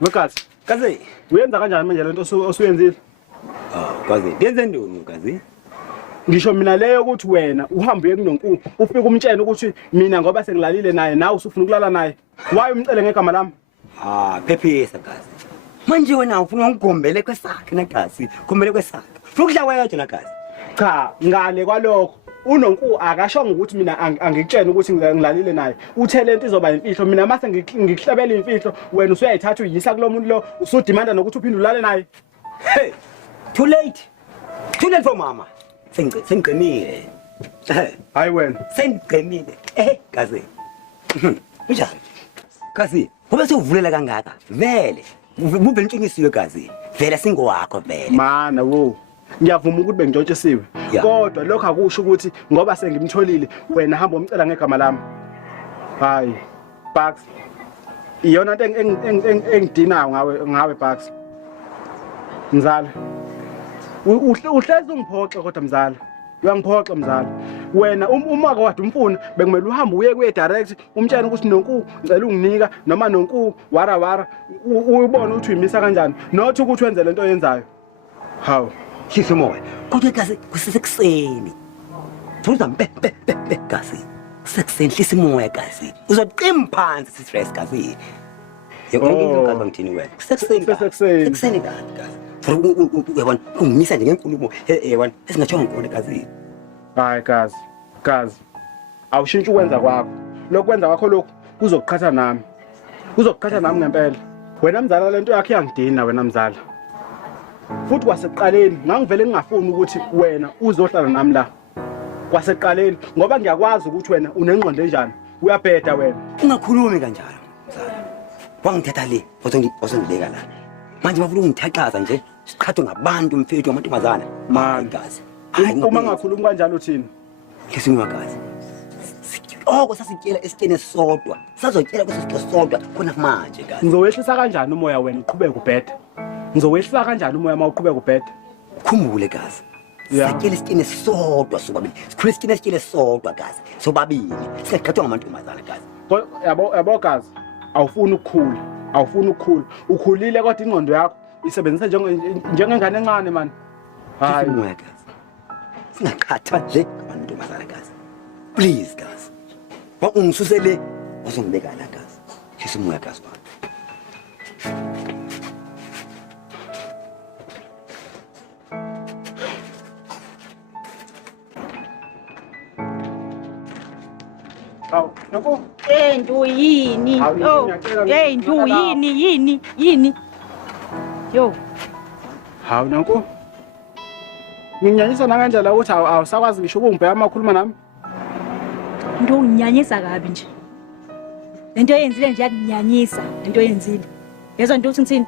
Wekazi, kazi uyenza kanjani manje lento osuyenzile? kazi yenze ntoni kazi? Ngisho mina leyo ukuthi wena uhambe uye kuNonkulu ufike umtshela ukuthi mina ngoba sengilalile naye nawe usufuna ukulala naye. Waye umcele ngegama lami? Phephisa kazi. Manje wena ufuna ungigombele kwesakhe na kazi. Gombele kwesakhe. Ufuna ukudla wedwa na kazi. Cha, ngale kwalokho uNonkulu akashonga ukuthi mina angikutshela ukuthi ngilalile naye. Uthelente izoba imfihlo mina mase ngikuhlabela imfihlo wena usuyayithatha uyisa kulo muntu lo usudimanda nokuthi uphinde ulale naye. Hey, too late. Too late for mama. Sengiqinile. Hayi wena. Sengiqinile. Kazi. Njani? Kazi, ngoba sewuvulela kangaka. Vele. Ube ntshingisiwe kazi. Vele singowakho vele. Mana wo. Ngiyavuma ukuthi bengintshotshisiwe. Kodwa lokho akusho ukuthi ngoba sengimtholile wena hamba umcela ngegama lami. Hayi. Bucks. Iyona into engidina ngawe Bucks. Mzala. Uhlezi ungiphoxa kodwa mzala. Uyangiphoxa mzala. Wena uma kwade umfuna bekumele uhambe uye kuye direct umtshela ukuthi Nonkulu ngicela unginika noma Nonkulu wara uyibona ukuthi uyimisa kanjani not ukuthi wenze lento oyenzayo. Hawu. Shisa moya. Kodwa kazi kusekuseni. Thuza mbe kazi. Sekuseni hlisa moya kazi. Uzoqima phansi sistress kazi. Yebo kazi ngithini wena. Sekuseni kazi. Uyabona ungimisa nje ngenkulumo yebona esingatsho ngikona kazi. Hayi kazi awushintsha ukwenza kwakho lokwenza kwakho lokhu kuzokuqhatha nami ngempela wena mzala lento yakhe iyangidina wena mzala futhi kwaseqaleni ngangivele ngingafuni ukuthi wena uzohlala nami la kwaseqaleni ngoba ngiyakwazi ukuthi wena unengqondo enjani uyabheda wena ungakhulumi kanjalo mzala wangithatha le osongibeka la manje bafuna ungithaqaza nje siqhathwe ngabantu mfethu amantombazana mangazi uma ngakhulumi kanjalo uthini ngisimakazi sasityela esikene sodwa sazotyela kwesitho sodwa khona manje kazi ngizowehlisa kanjani umoya wena uqhubeke ubhede ngizowehlisa kanjani umoya mawuqhubeka ubhede ukhumbule kazi satyela esikene sodwa sobabili sikhule esikene sodwa kazi sobabili singaqhathwa ngamantombazana kazi yabo kazi awufuni ukukhula ukhulile kodwa ingqondo yakho isebenzisa njengengane encane man hayi moya kazi singaqhatha nje ngamantombazana kazi please kazi ungisusele uzongibeka la kazi shisa moya kazi baba Hawu Nonkulu nto yini nto yini yo hawu Nonkulu nginyanyisa nakanjalo ukuthi awusakwazi ngisho ukungibheka amakhuluma nami nto unginyanyisa kabi nje lento yenzile nje yakunyanyisa lento yenzile yezwa nto uthi ngithini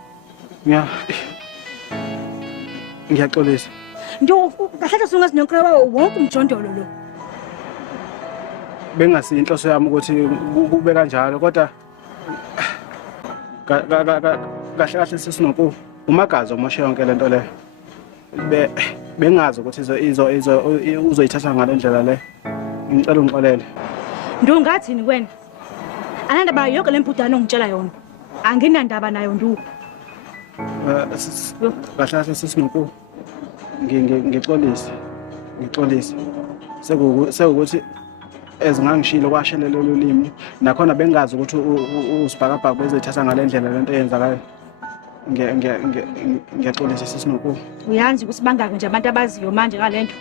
ngiyaxolisa nto kahle sunga sinonkraba wonke umjondolo lo bengasi inhloso yami ukuthi kube kanjalo kodwa kahle sisinonkulu umagazi omoshe yonke lento le bengazi ukuthi uzoyithatha ngalendlela le ngicela ungixolele nto ngathini kwena anandaba yonke lempudane ongitshela yona anginandaba nayo nto kahle sisinonkulu ngixolise sekukuthi ezingangishilo kwashelela lolimi nakhona bengazi ukuthi usibhakabhaka bezoyithatha ngalendlela lento eyenzakayo ngiyaxolisa sisinonkulu uyanzi ukuthi bangaki nje abantu abaziyo manje ngalento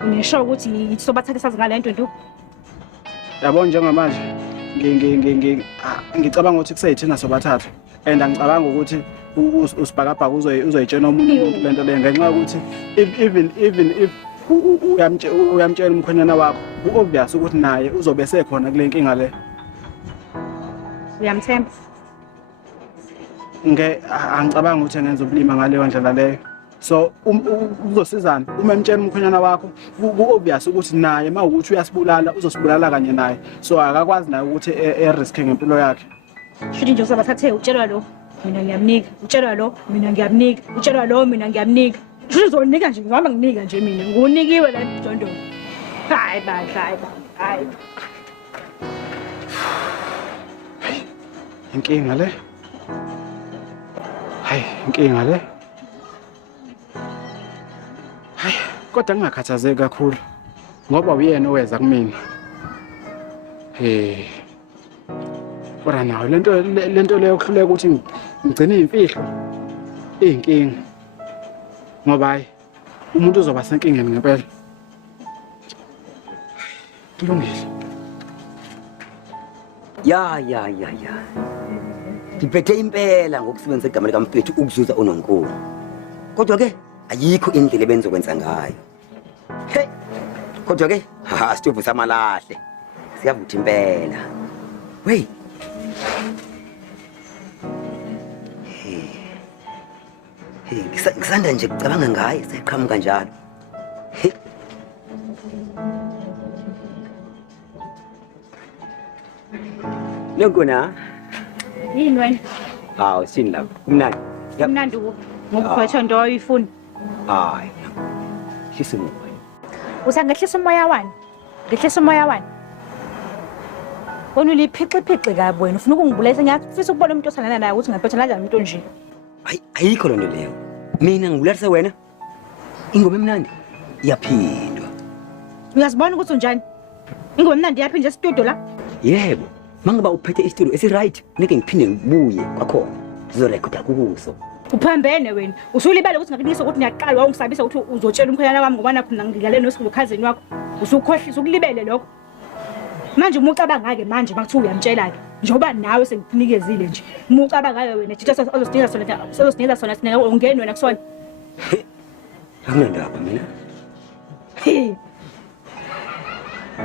unisho ukuthi yithi sobathatha sazi ngalento nto yabo njengamanje ngicabanga ukuthi kuseyithina sobathatha and angicabanga ukuthi usibhakabhaka uzoyitshela umuntu lento le ngenxa ukuthi even if uyamtshela umkhwenyana wakho uobvious ukuthi naye uzobe sekhona kule nkinga le uyamthemba angicabanga ukuthi ngenza ubulima ngaleyo ndlela leyo so uzosizana uma emtshela umkhwenyana wakho uobvious ukuthi naye mawukuthi uyasibulala uzosibulala kanye naye so akakwazi naye ukuthi risk ngempilo yakhe futhi nje usabathathe utshelwa lo mina ngiyamnika utshelwa lo mina ngiyamnika utshelwa lo mina ngiyamnika futhi uzonika nje ngihamba nginika nje mina ngunikiwe la Mjondolo hayi hayi inkinga le Hayi, inkinga le. Hayi, kodwa ngingakhathazeki kakhulu ngoba uyena oweza kumina. Kodwa nayo lento leyo kuhluleka ukuthi ngigcine izimfihlo. Inkinga. Ngoba hayi umuntu uzoba senkingeni ngempela. Kulungile. Ya. Ngiphethe impela ngokusebenzisa igama likaMfethu ukuzuza uNonkulu. Kodwa ke ayikho indlela ebenzokwenza ngayo. Hey. Kodwa ke sithubu samalahle. Siyavutha impela. Wey. Hey, ngisanda nje kucabanga ngaye seqhamuka njalo. Hey. Nongona. Yini wena? Hawu sini lapha. Kumnandi. Kumnandi ngokukhwetha into oyifuna. Hayi. Hlisimo. Usangehlisa umoya wani? Ngehlisa umoya wani? Wena uliphici kabi wena ufuna ukungibulesa ngiyafisa ukubona umuntu osangana naye ukuthi ngaphetha kanjani umuntu onje. Hayi ayikho lonto leyo. Mina ngibulisa wena. Ingoma emnandi iyaphindwa. Uyazibona ukuthi unjani? Ingoma emnandi iyaphindwa e-studio la? Yebo. Mangiba uphethe i-studio esi-right, ngeke ngiphinde ngibuye kwakhona. Sizorekhoda kuso. Uphambene wena. Usulibele ukuthi ngakunikisa ukuthi ngiyaqala wangisabisa ukuthi uzotshela umkhwenyana wami ngoba naphi ngingale nokhazeni wakho. Usukhohlisa ukulibele lokho. Manje umucabanga ngake manje makuthiwa uyamtshela ke. Njoba nawe sengikunikezile nje. Umucabanga ngayo wena thitha ozosinika sona sezosinika sona sineke ungeni wena kusona. Anginandaba mina.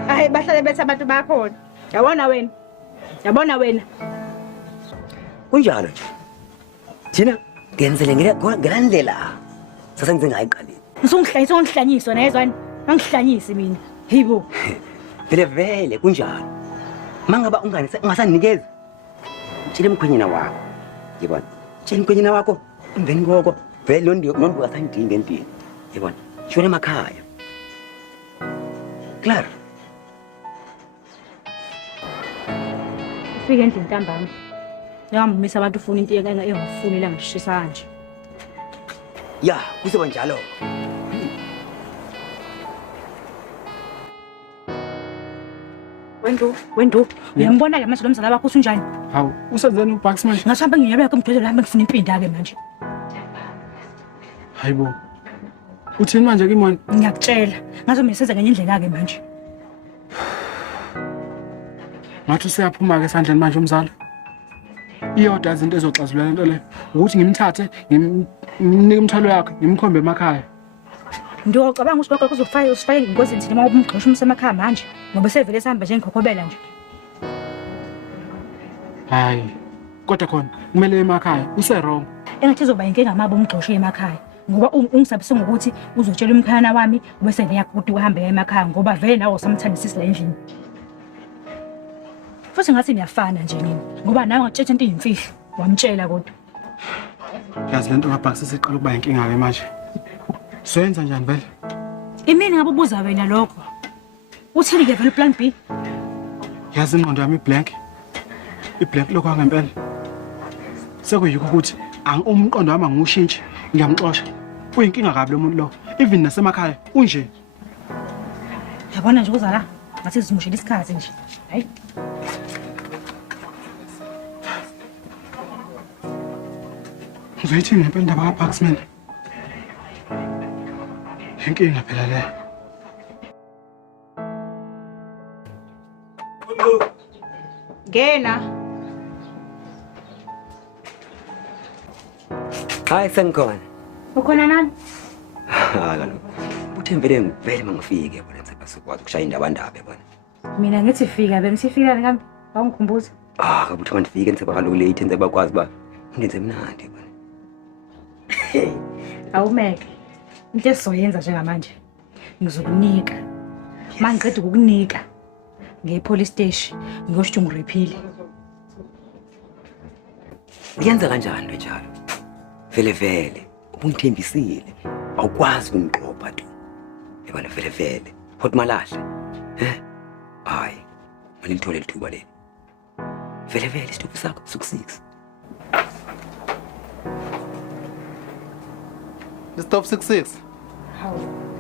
Hayi bahlale bethe abantu bakhona. Yabona wena. Kunjalo nje. Thina ngenzele ngelandlela. Sasenze ngayiqaleni. Ngihlanyiswa nezwana. Angihlanyisi mina. Hibo. Vele kunjalo. Mangaba ungasanikeza. Tshela umkhwenyana wakho. Yibona. Tshela umkhwenyana wakho emveni koko vele nonto asangidinga empini. Yibona. Shona emakhaya. Claro. Ufike endlini ntambama. Ngiyamisa abantu ufuna into engafunela ngishisa kanje. Ya, kuzoba njalo. Wendo. Uyambona ke manje lo mzala wakho usunjani? Hawu, usenzeni uBucks manje? Ngasihamba ngiyabeka kumdwedwe lapha ngifuna impinda ke manje. Hayibo. Uthini manje kimi? Ngiyakutshela. Ngazo mesenza ngenye indlela ke manje. Ngathi useyaphuma ke esandleni manje umzala. Iyodwa izinto ezoxazulula lento le. Ukuthi ngimthathe, ngimnike umthwalo yakhe, ngimkhombe emakhaya. Ngiyocabanga ukuthi lokho kuzofaka ingozini thina uma umgqisha umsemakhaya manje. Ngoba sevele sihamba nje ngikhokhobela nje. Hayi. Kodwa khona kumele emakhaya use-wrong. Engathi izoba inkinga mabo umgqisha emakhaya. Ngoba ungisabise ngokuthi uzotshela umkhayana wami bese ngiyakho ukuthi uhambe emakhaya ngoba vele nawe usamthandisisa la endlini. Futhi ngathi niyafana nje nini ngoba nawe ngatshetsha into izimfihlo wamtshela kodwa. Yazi lento kaBucks isiqala ukuba inkinga ke manje. Soyenza njani vele? Imini ngabe ubuza wena lokho. Uthini ke vele plan B? Yazi ingqondo yami iblank. Iblank lokho angempela. Sekuyikho ukuthi umqondo wami angiwushintshe, ngiyamxoxa. Uyinkinga kabi lo muntu lo. Even nasemakhaya unje. Yabona nje uzala ngathi sizimushela isikhathi nje. Hayi. Uzoyithi ngempela indaba kaBucks mina. Inkinga phela le. Ngena. Hayi sengikhona. Ukhona nani? Kaloku. Uthe vele mangifike yabona ngisakwazi ukushaya indaba yabona. Mina ngithi fika bengisifika ngami bangikhumbuza. Kabuthi mandifike ngisaba kaloku late ngisaba kwazi ba ngenze mnandi yabona. Awumeke. Into esizoyenza njengamanje. Ngizokunika. Mangiqeda ukukunika ngepolice station ngiyosho ngirephile. Uyenza kanjani lo njalo? Vele ungithembisile. Awukwazi ukungiqopha tu. Yabona vele. Phothi malahle. Hayi. Malithole lithuba leli. Vele isithupa sakho suku 6. Stop 66. Hawu.